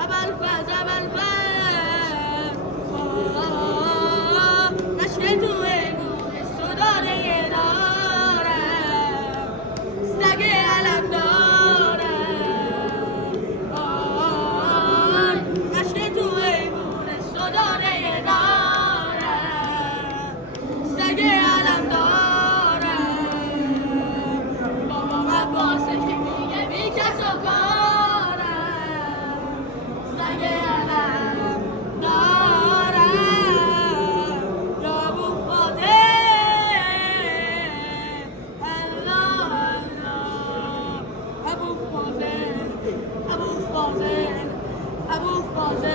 ابوالفضل عشق توی گوش تو داره دارم سگ علم دارم عشق توی گوش تو داره دارم سگ علم دارم بابام عباسه که میگه بی کس و کارم سگ علم دارم یا ابوالفضل الله الله ابوالفضل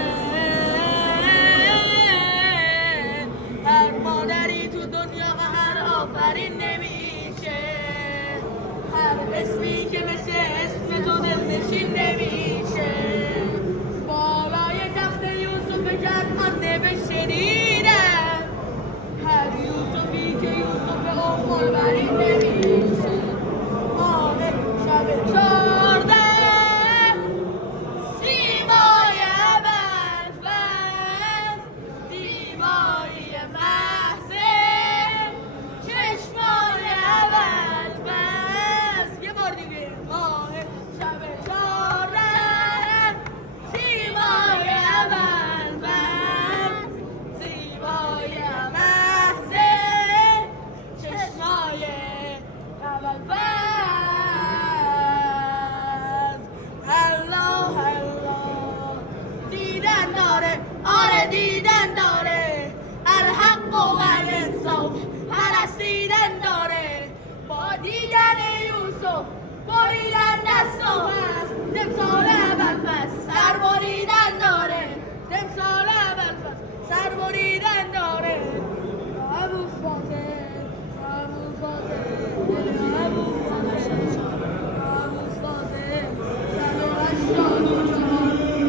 هر مادری تو دنیا و هر آفرین نمیشه هر اسمی که مثل اسم تو دلنشین نمیشه بالای تخت یوسف کنعانی بشنیدم هر یوسفی که یوسف ام نمیشه ماه شب 14 سیمای ابوالفضل زیبایی محسن چشمای ابوالفضل یه بار دیگه ماه شب 14 سیمای ابوالفضل زیبایی محسن چشمای ابوالفضل الله الله دیدن داره آره دیدن داره الحق و الانصاف پرستیدن داره با دیدن یوسف بریدن دست و بست نمساره